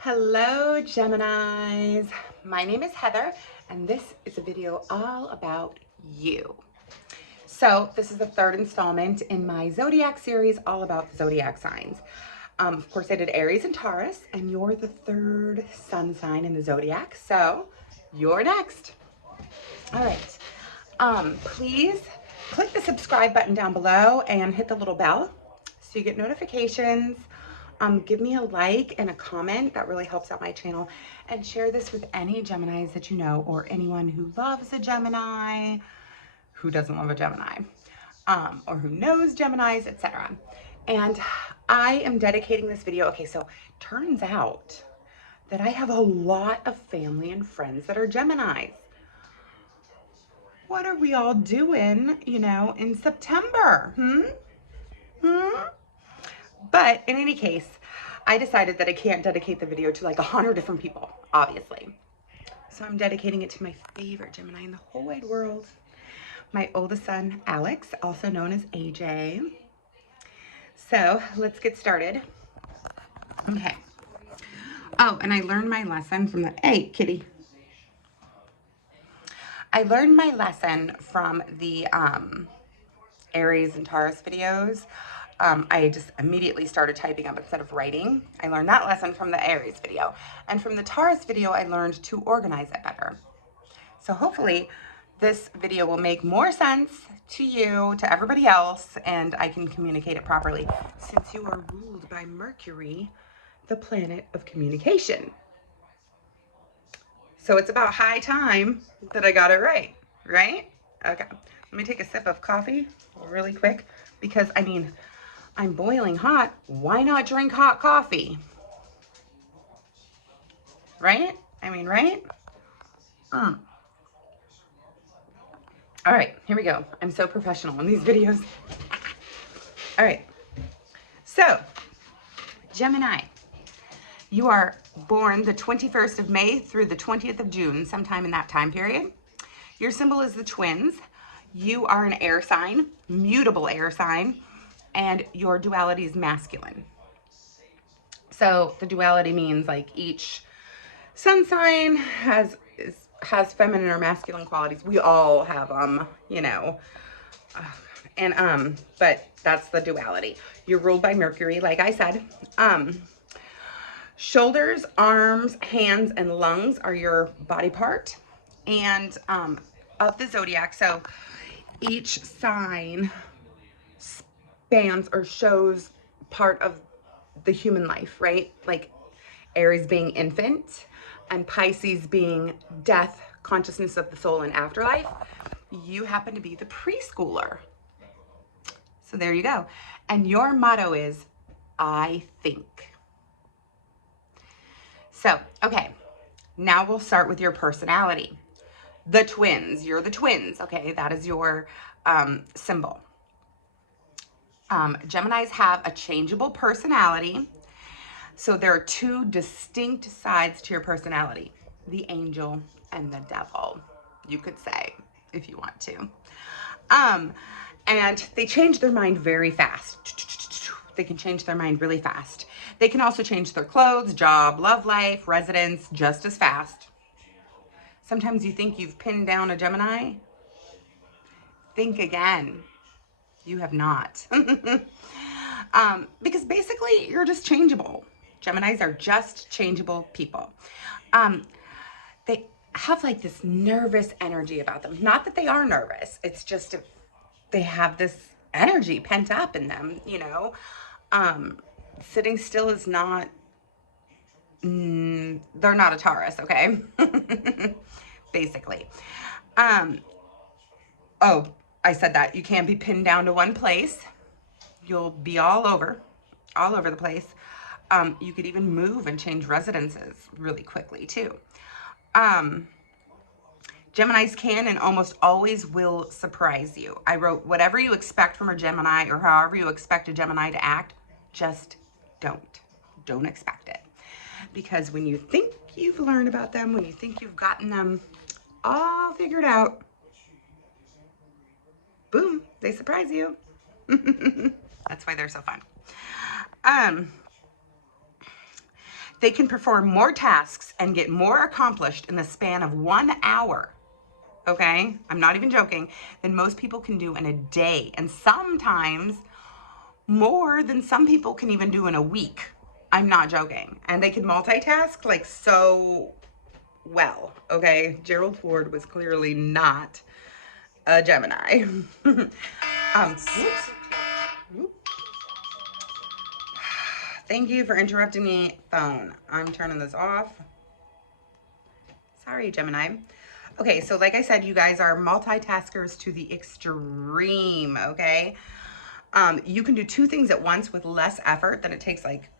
Hello, Geminis. My name is Heather, and this is a video all about you. So this is the third installment in my Zodiac series, all about the Zodiac signs. Of course, I did Aries and Taurus, and you're the third sun sign in the Zodiac, so you're next. All right. Please click the subscribe button down below and hit the little bell so you get notifications. Give me a like and a comment. That really helps out my channel. And share this with any Geminis that you know, or anyone who loves a Gemini, who doesn't love a Gemini, or who knows Geminis, etc. And I am dedicating this video. Okay, so turns out that I have a lot of family and friends that are Geminis. What are we all doing, in September? But in any case, I decided that I can't dedicate the video to like 100 different people, obviously. So I'm dedicating it to my favorite Gemini in the whole wide world. My oldest son, Alex, also known as AJ. So let's get started. Okay. Oh, and I learned my lesson from hey, kitty. I learned my lesson from the Aries and Taurus videos. I just immediately started typing up instead of writing. I learned that lesson from the Aries video. And from the Taurus video, I learned to organize it better. So hopefully this video will make more sense to you, to everybody else, and I can communicate it properly since you are ruled by Mercury, the planet of communication. So it's about high time that I got it right? Okay, let me take a sip of coffee really quick because, I'm boiling hot. Why not drink hot coffee? Right? Right? All right, here we go. I'm so professional in these videos. All right, so Gemini, you are born the 21st of May through the 20th of June, sometime in that time period. Your symbol is the twins. You are an air sign, mutable air sign, and your duality is masculine. So the duality means like each sun sign has feminine or masculine qualities. We all have but that's the duality. You're ruled by Mercury, like I said. Shoulders, arms, hands, and lungs are your body part. And of the zodiac, so each sign spans or shows part of the human life, right? Like Aries being infant and Pisces being death, consciousness of the soul, and afterlife. You happen to be the preschooler. So there you go. And your motto is, I think. So, okay, now we'll start with your personality. The twins, you're the twins, okay? That is your symbol. Geminis have a changeable personality. So there are two distinct sides to your personality, the angel and the devil, you could say, if you want to. And they change their mind very fast. They can change their mind really fast. They can also change their clothes, job, love life, residence just as fast. Sometimes you think you've pinned down a Gemini. Think again. You have not. Because basically you're just changeable. Geminis are just changeable people. They have like this nervous energy about them. Not that they are nervous. It's just they have this energy pent up in them, Sitting still is not, they're not a Taurus, okay? Basically. Oh, I said that. You can't be pinned down to one place. You'll be all over the place. You could even move and change residences really quickly too. Geminis can and almost always will surprise you. I wrote, whatever you expect from a Gemini or however you expect a Gemini to act, just don't expect it. Because when you think you've learned about them, when you think you've gotten them all figured out, boom, they surprise you. That's why they're so fun. They can perform more tasks and get more accomplished in the span of 1 hour. Okay, I'm not even joking, than most people can do in a day, and sometimes more than some people can even do in a week. I'm not joking. And they can multitask like so well. Okay, Gerald Ford was clearly not a Gemini. Whoops. Thank you for interrupting me, phone. I'm turning this off. Sorry, Gemini. Okay, so like I said, you guys are multitaskers to the extreme, okay? You can do 2 things at once with less effort than it takes like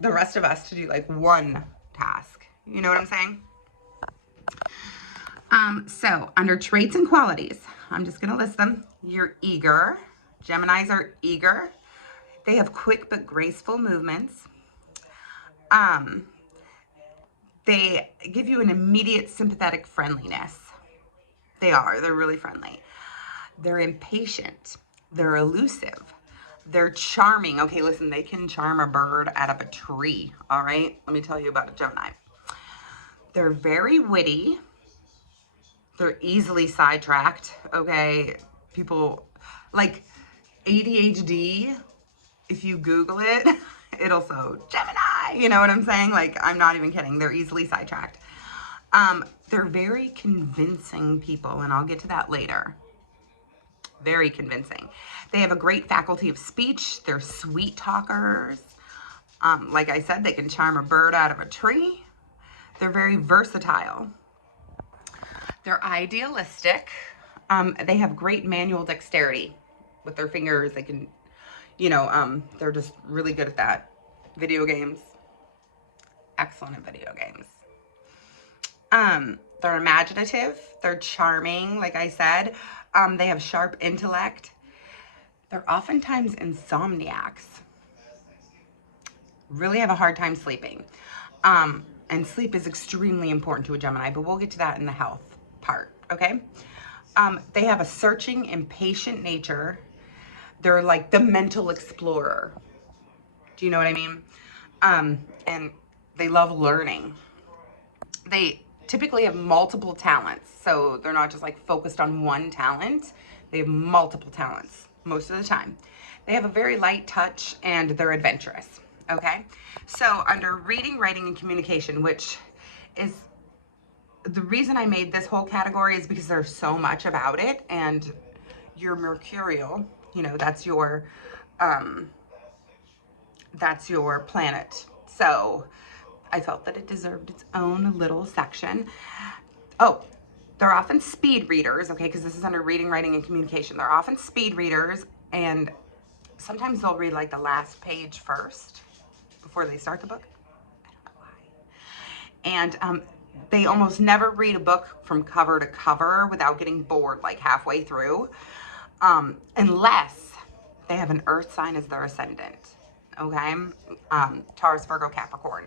the rest of us to do like one task. You know what I'm saying? So under traits and qualities, I'm just gonna list them. You're eager. Geminis are eager. They have quick but graceful movements. They give you an immediate sympathetic friendliness. They're really friendly. They're impatient. They're elusive. They're charming. Okay, listen, they can charm a bird out of a tree. All right, let me tell you about a Gemini. They're very witty. They're easily sidetracked. Okay, people like ADHD. If you Google it, it'll say Gemini. You know what I'm saying? Like, I'm not even kidding. They're easily sidetracked. They're very convincing people, and I'll get to that later. Very convincing. They have a great faculty of speech. They're sweet talkers. Like I said, they can charm a bird out of a tree. They're very versatile. They're idealistic. They have great manual dexterity with their fingers. They can, they're just really good at that. Video games. Excellent at video games. They're imaginative. They're charming, like I said. They have sharp intellect. They're oftentimes insomniacs. Really have a hard time sleeping. And sleep is extremely important to a Gemini, but we'll get to that in the health part, okay? They have a searching, impatient nature. They're like the mental explorer. Do you know what I mean? And they love learning. They typically have multiple talents, so they're not just like focused on one talent. They have multiple talents most of the time. They have a very light touch and they're adventurous, okay? So under reading, writing, and communication, which is the reason I made this whole category is because there's so much about it, and you're mercurial, that's your planet. So I felt that it deserved its own little section. Oh, they're often speed readers, okay, because this is under reading, writing, and communication. They're often speed readers, and sometimes they'll read like the last page first before they start the book. I don't know why. And they almost never read a book from cover to cover without getting bored like halfway through, unless they have an earth sign as their ascendant, okay? Taurus, Virgo, Capricorn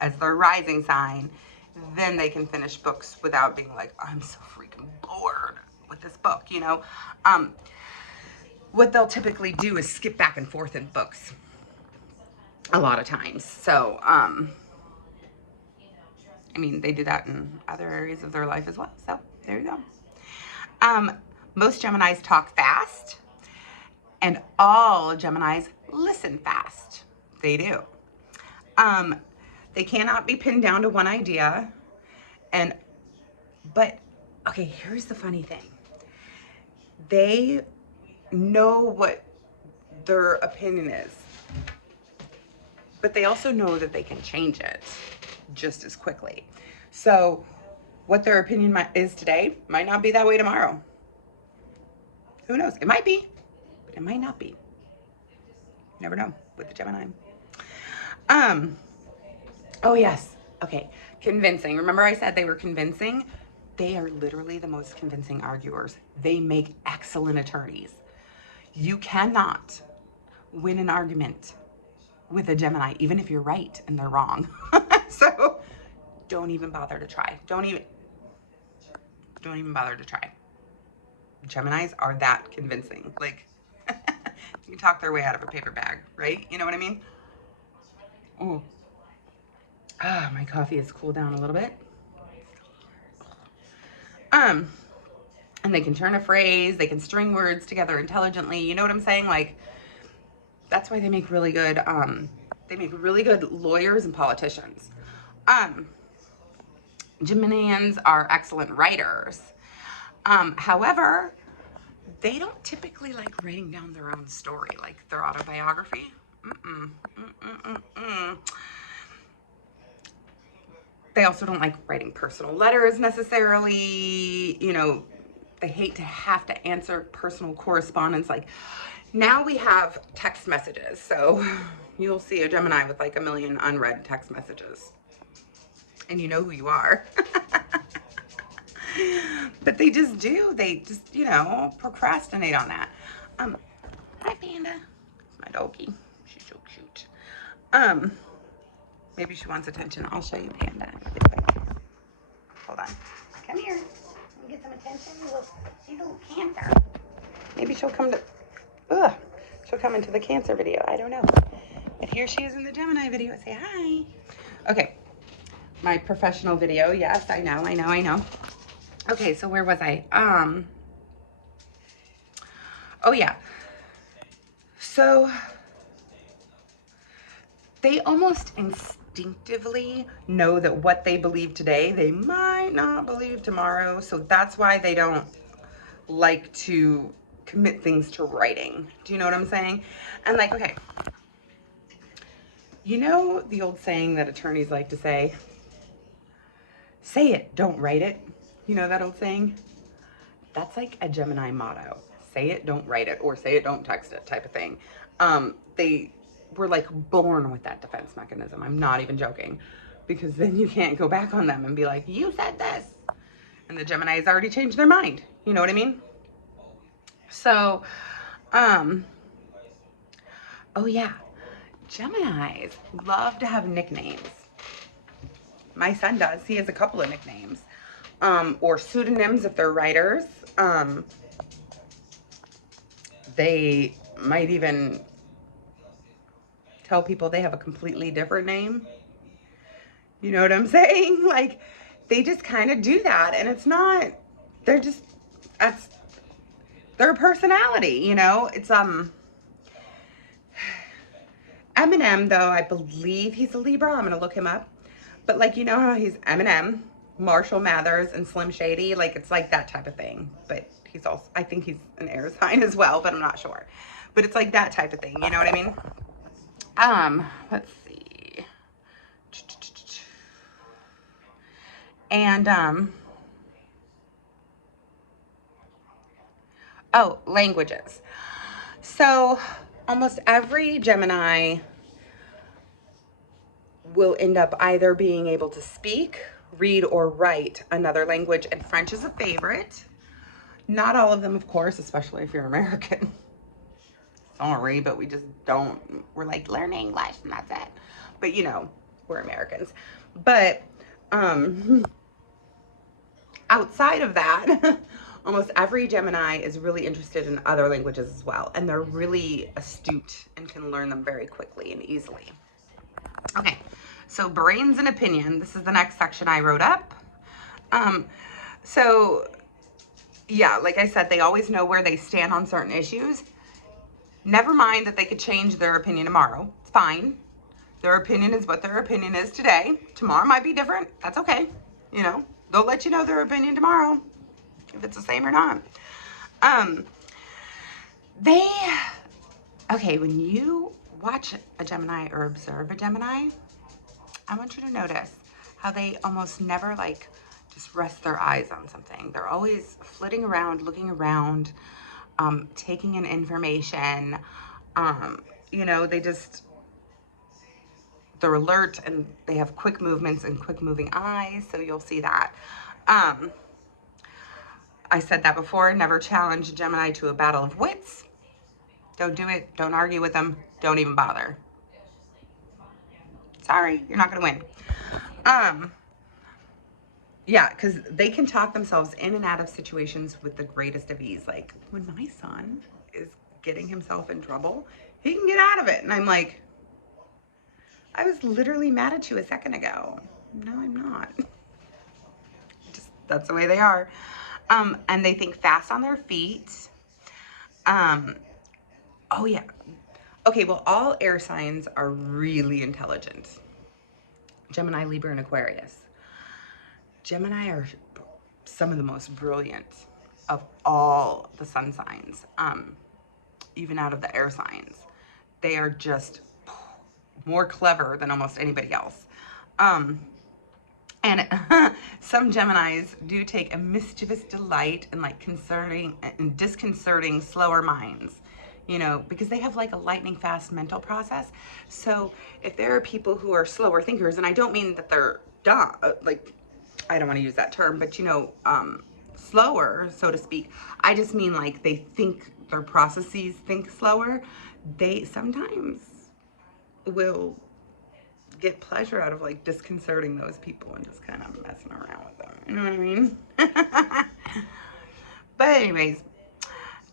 as their rising sign. Then they can finish books without being like, I'm so freaking bored with this book, What they'll typically do is skip back and forth in books a lot of times. So, they do that in other areas of their life as well. So there you go. Most Geminis talk fast, and all Geminis listen fast. They do. They cannot be pinned down to one idea. But okay, here's the funny thing. They know what their opinion is, but they also know that they can change it just as quickly. So what their opinion is today might not be that way tomorrow. Who knows? It might be, but it might not be. You never know with the Gemini. Oh yes. Okay. Convincing. Remember I said they were convincing? They are literally the most convincing arguers. They make excellent attorneys. You cannot win an argument with a Gemini, even if you're right and they're wrong. So don't even bother to try. Don't even bother to try. Geminis are that convincing. Like, you can talk their way out of a paper bag, right? You know what I mean? My coffee has cooled down a little bit. And they can turn a phrase, they can string words together intelligently. You know what I'm saying? Like, that's why they make really good, lawyers and politicians. Geminians are excellent writers. However, they don't typically like writing down their own story, like their autobiography. They also don't like writing personal letters necessarily. You know, they hate to have to answer personal correspondence. Like, now we have text messages. So you'll see a Gemini with like a million unread text messages. And you know who you are. But they just do. They just, you know, procrastinate on that. Hi, Panda. It's my doggie. She's so cute. Maybe she wants attention. I'll show you Panda. Hold on. Come here. Get some attention. She's a little Cancer. Maybe she'll come to. She'll come into the Cancer video. I don't know. But here she is in the Gemini video. Say hi. Okay. My professional video. Yes, I know. Okay, so where was I? Oh yeah. So they almost instinctively know that what they believe today, they might not believe tomorrow. So that's why they don't like to commit things to writing. Do you know what I'm saying? And like, okay, you know the old saying that attorneys like to say it, don't write it. You know that old saying? That's like a Gemini motto. Say it, don't write it, or say it, don't text it type of thing. They were like born with that defense mechanism. I'm not even joking, because then you can't go back on them and be like, you said this. And the Gemini's already changed their mind. You know what I mean? So, oh yeah, Geminis love to have nicknames. My son does. He has a couple of nicknames. Or pseudonyms if they're writers. They might even tell people they have a completely different name. You know what I'm saying? Like, they just kind of do that. And it's not, they're just, that's their personality, you know? It's, Eminem, though, I believe he's a Libra. I'm going to look him up. But, like, you know how he's Eminem, Marshall Mathers, and Slim Shady? Like, it's like that type of thing. But he's also, I think he's an air sign as well, but I'm not sure. But it's like that type of thing, you know what I mean? Let's see. And, oh, languages. So, almost every Gemini will end up either being able to speak, read, or write another language, and French is a favorite. Not all of them, of course, especially if you're American. Sorry, but we just don't, we're like, learn English and that's it. But you know, we're Americans. But outside of that, almost every Gemini is really interested in other languages as well. And they're really astute and can learn them very quickly and easily. Okay, so brains and opinion. This is the next section I wrote up. So yeah, like I said, they always know where they stand on certain issues. Never mind that they could change their opinion tomorrow. It's fine. Their opinion is what their opinion is today. Tomorrow might be different. That's okay. You know, they'll let you know their opinion tomorrow, if it's the same or not. Okay, when you watch a Gemini or observe a Gemini, I want you to notice how they almost never like just rest their eyes on something. They're always flitting around, looking around, taking in information. You know, they're alert and they have quick movements and quick moving eyes. So you'll see that. I said that before, never challenge a Gemini to a battle of wits. Don't do it. Don't argue with them. Don't even bother. Sorry, you're not going to win. Yeah, because they can talk themselves in and out of situations with the greatest of ease. Like, when my son is getting himself in trouble, he can get out of it. And I'm like, I was literally mad at you a second ago. No, I'm not. Just, that's the way they are. And they think fast on their feet. Oh yeah. Okay, well, all air signs are really intelligent. Gemini, Libra, and Aquarius. Gemini are some of the most brilliant of all the sun signs, even out of the air signs. They are just more clever than almost anybody else. And some Geminis do take a mischievous delight in like concerning and disconcerting slower minds, you know, because they have like a lightning fast mental process. So if there are people who are slower thinkers, and I don't mean that they're dumb, like, I don't want to use that term, but you know, slower, so to speak. I just mean like they think their processes think slower. They sometimes will get pleasure out of like disconcerting those people and just kind of messing around with them. You know what I mean? But anyways,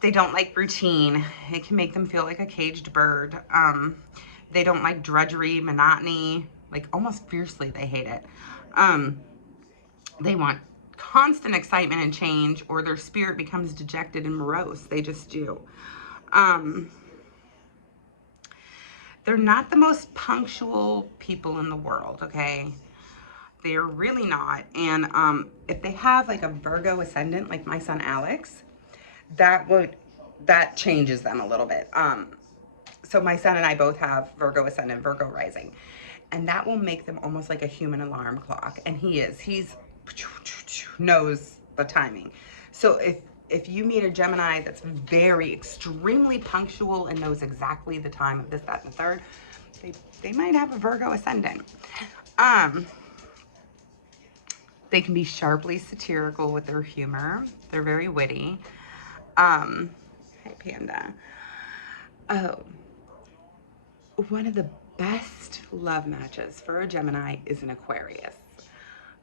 they don't like routine. It can make them feel like a caged bird. They don't like drudgery, monotony, like almost fiercely they hate it. They want constant excitement and change, or their spirit becomes dejected and morose. They just do. They're not the most punctual people in the world, okay? They're really not. And if they have like a Virgo ascendant, like my son Alex, that changes them a little bit. So my son and I both have Virgo ascendant, Virgo rising, and that will make them almost like a human alarm clock. And he's knows the timing. So if you meet a Gemini that's very extremely punctual and knows exactly the time of this, that, and the third, they might have a Virgo ascendant. They can be sharply satirical with their humor. They're very witty. Hi, Panda. Oh, one of the best love matches for a Gemini is an Aquarius.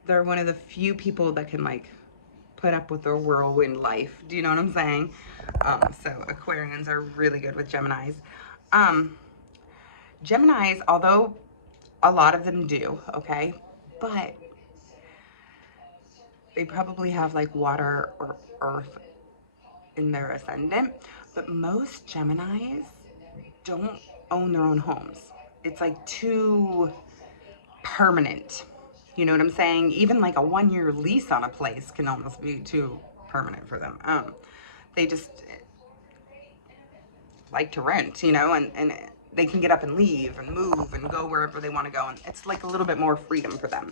They're one of the few people that can like put up with their whirlwind life. Do you know what I'm saying? So Aquarians are really good with Geminis. Geminis, although a lot of them do, okay, but they probably have like water or earth in their ascendant. But most Geminis don't own their own homes. It's like too permanent. You know what I'm saying? Even like a 1-year lease on a place can almost be too permanent for them. They just like to rent, you know, and they can get up and leave and move and go wherever they want to go. And it's like a little bit more freedom for them.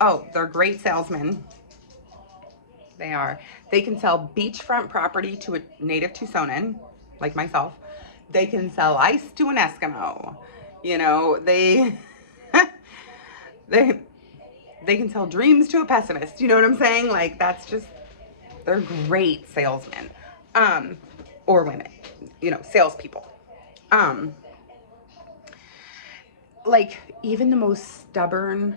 Oh, they're great salesmen. They are. They can sell beachfront property to a native Tucsonan, like myself. They can sell ice to an Eskimo. You know, they can sell dreams to a pessimist. You know what I'm saying? Like, that's just, they're great salesmen. Or women, you know, salespeople. Like, even the most stubborn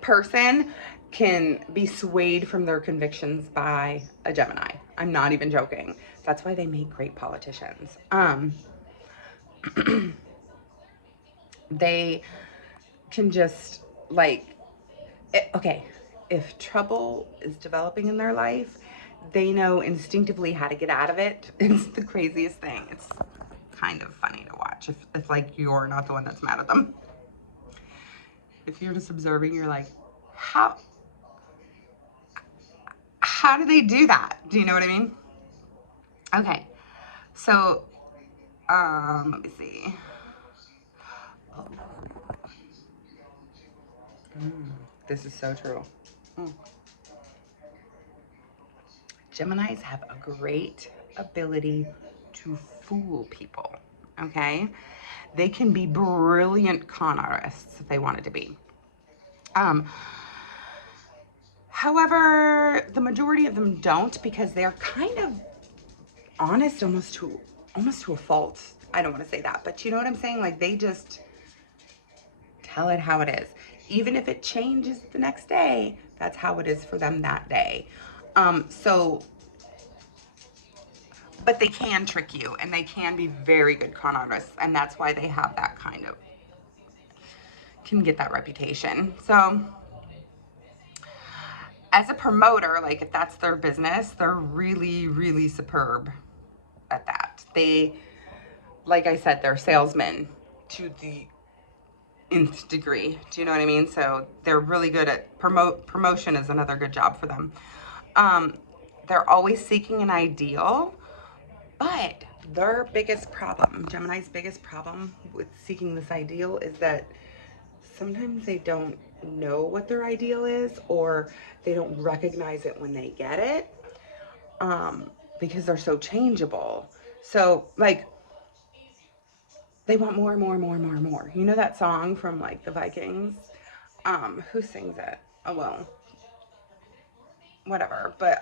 person can be swayed from their convictions by a Gemini. I'm not even joking. That's why they make great politicians. They can just like, okay, if trouble is developing in their life, they know instinctively how to get out of it. It's the craziest thing. It's kind of funny to watch if like you're not the one that's mad at them. If you're just observing, you're like, how do they do that? Do you know what I mean? Okay, so let me see. Oh. This is so true. Geminis have a great ability to fool people, okay? They can be brilliant con artists if they wanted to be. However, the majority of them don't, because they're kind of honest almost to a fault. I don't want to say that, but you know what I'm saying? Like, they just tell it how it is. Even if it changes the next day, that's how it is for them that day. So but they can trick you, and they can be very good con artists, and that's why they have that kind of, can get that reputation. So as a promoter, like if that's their business, they're really, really superb at that. They, like I said, they're salesmen to the nth degree. Do you know what I mean? So they're really good at promotion is another good job for them. They're always seeking an ideal, but their biggest problem, Gemini's biggest problem with seeking this ideal, is that sometimes they don't know what their ideal is, or they don't recognize it when they get it, because they're so changeable. So like they want more, more, more, more, more. You know that song from like the Vikings? Who sings it? Oh well, whatever. But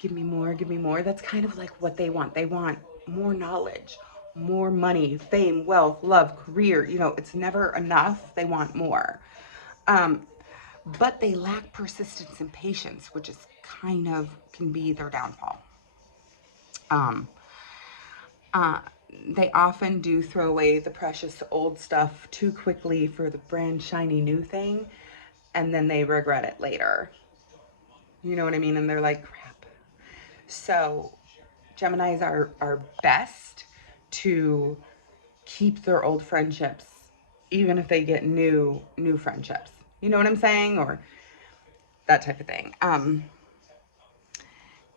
give me more, give me more. That's kind of like what they want. They want more knowledge, more money, fame, wealth, love, career. You know, it's never enough. They want more. But they lack persistence and patience, which is kind of can be their downfall. They often do throw away the precious old stuff too quickly for the brand shiny new thing, and then they regret it later. You know what I mean? And they're like, crap. So Geminis are best to keep their old friendships, even if they get new friendships. You know what I'm saying? Or that type of thing.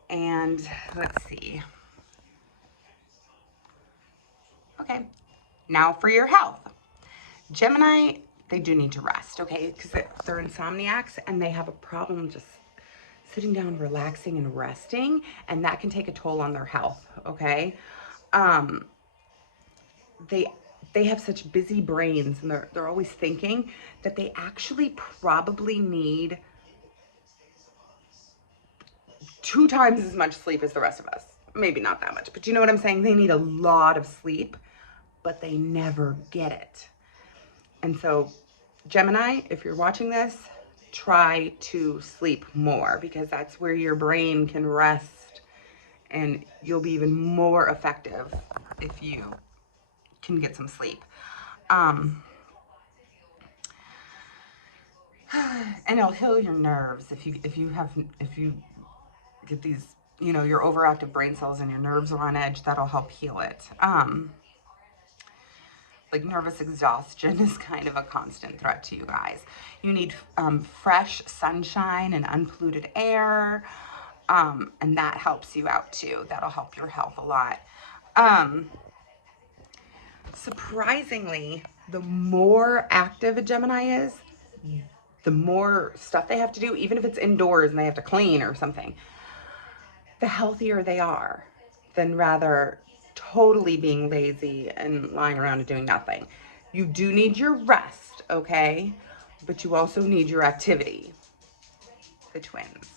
And let's see. Okay, now for your health. Gemini, they do need to rest, okay? Because they're insomniacs and they have a problem just sitting down, relaxing, and resting, and that can take a toll on their health, okay? They have such busy brains, and they're always thinking that they actually probably need 2 times as much sleep as the rest of us. Maybe not that much, but you know what I'm saying? They need a lot of sleep, but they never get it. And so, Gemini, if you're watching this, try to sleep more, because that's where your brain can rest, and you'll be even more effective if you can get some sleep. And it'll heal your nerves if you get these, you know, your overactive brain cells and your nerves are on edge. That'll help heal it. Like nervous exhaustion is kind of a constant threat to you guys. You need fresh sunshine and unpolluted air, and that helps you out too. That'll help your health a lot. Surprisingly, the more active a Gemini is, the more stuff they have to do, even if it's indoors and they have to clean or something, the healthier they are than rather totally being lazy and lying around and doing nothing. You do need your rest, okay? But you also need your activity. The twins.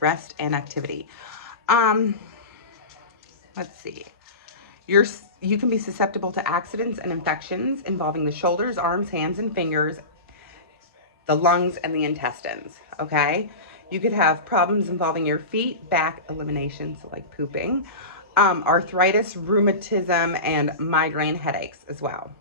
Rest and activity. Let's see. You can be susceptible to accidents and infections involving the shoulders, arms, hands, and fingers, the lungs, and the intestines, okay? You could have problems involving your feet, back, elimination, so like pooping, arthritis, rheumatism, and migraine headaches as well.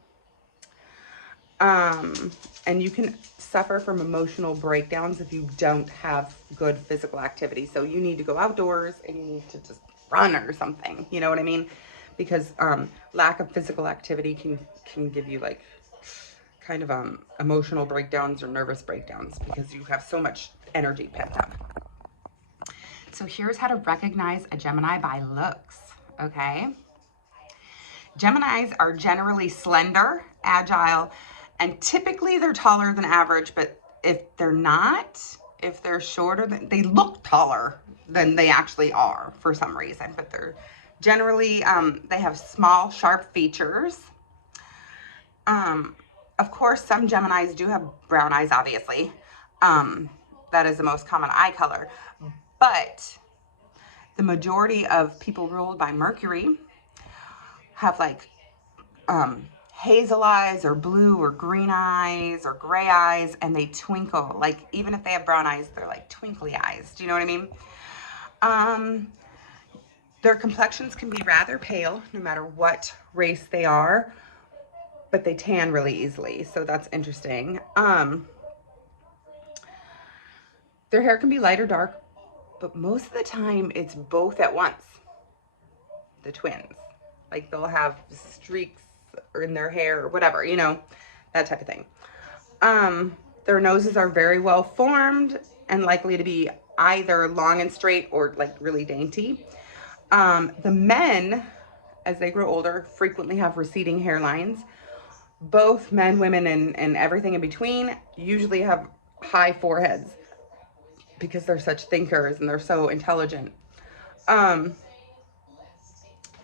And you can suffer from emotional breakdowns if you don't have good physical activity. So you need to go outdoors and you need to just run or something. You know what I mean? Because lack of physical activity can give you like kind of emotional breakdowns or nervous breakdowns because you have so much energy pent up. So here's how to recognize a Gemini by looks, okay? Geminis are generally slender, agile, and typically they're taller than average, but if they're not, if they're shorter, they look taller than they actually are for some reason, but they're generally, they have small, sharp features. Of course, some Geminis do have brown eyes, obviously. That is the most common eye color. But the majority of people ruled by Mercury have like hazel eyes or blue or green eyes or gray eyes, and they twinkle. Like even if they have brown eyes, they're like twinkly eyes. Do you know what I mean? Their complexions can be rather pale, no matter what race they are, but they tan really easily, so that's interesting. Their hair can be light or dark, but most of the time it's both at once. The twins, like they'll have streaks in their hair or whatever, you know, that type of thing. Their noses are very well formed and likely to be either long and straight or like really dainty. The men, as they grow older, frequently have receding hairlines. Both men, women, and everything in between usually have high foreheads because they're such thinkers and they're so intelligent.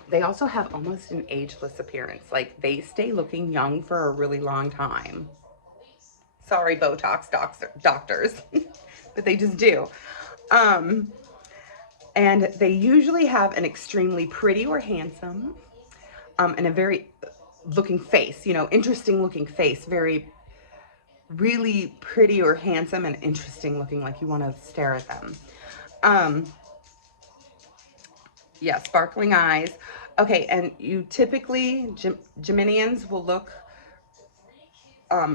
They also have almost an ageless appearance. Like they stay looking young for a really long time. Sorry, Botox doctors, but they just do. And they usually have an extremely pretty or handsome, and a very looking face, you know, interesting looking face, very, really pretty or handsome and interesting looking, like you want to stare at them. Yeah, sparkling eyes. Okay, and you typically, Geminians will look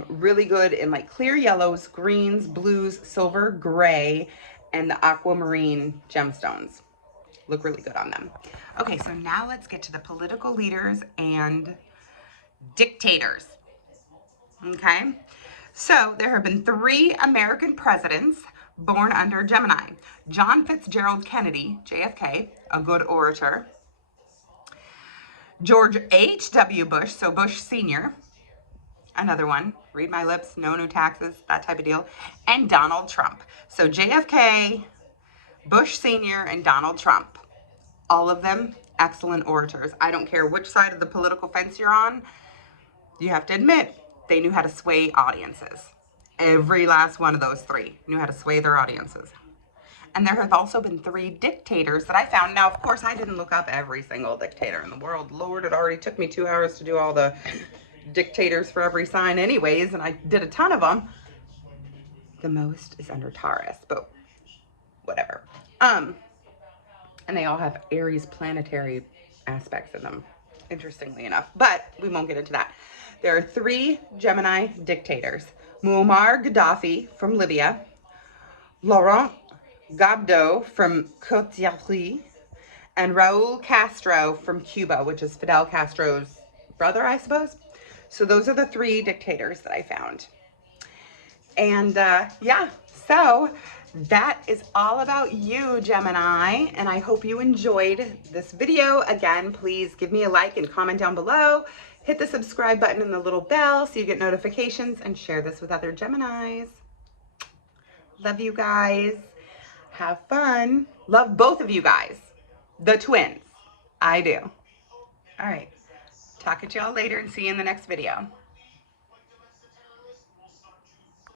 really good in like clear yellows, greens, blues, silver, gray, and the aquamarine gemstones. Look really good on them. Okay, so now let's get to the political leaders and dictators. Okay, so there have been 3 American presidents born under Gemini. John Fitzgerald Kennedy, JFK, a good orator. George H.W. Bush, so Bush Sr., another one, read my lips, no new taxes, that type of deal. And Donald Trump. So JFK, Bush Sr., and Donald Trump. All of them excellent orators. I don't care which side of the political fence you're on. You have to admit, they knew how to sway audiences. Every last one of those 3 knew how to sway their audiences. And there have also been 3 dictators that I found. Now, of course, I didn't look up every single dictator in the world. Lord, it already took me 2 hours to do all the dictators for every sign anyways, and I did a ton of them. The most is under Taurus, but whatever. And they all have Aries planetary aspects in them, interestingly enough, but we won't get into that. There are 3 Gemini dictators: Muammar Gaddafi from Libya, Laurent Gbagbo from Côte d'Ivoire, and Raul Castro from Cuba, which is Fidel Castro's brother, I suppose. So those are the 3 dictators that I found. And yeah, so that is all about you, Gemini, and I hope you enjoyed this video. Again, please give me a like and comment down below. Hit the subscribe button and the little bell so you get notifications, and share this with other Geminis. Love you guys. Have fun. Love both of you guys. The twins. I do. All right. Talk to y'all later and see you in the next video.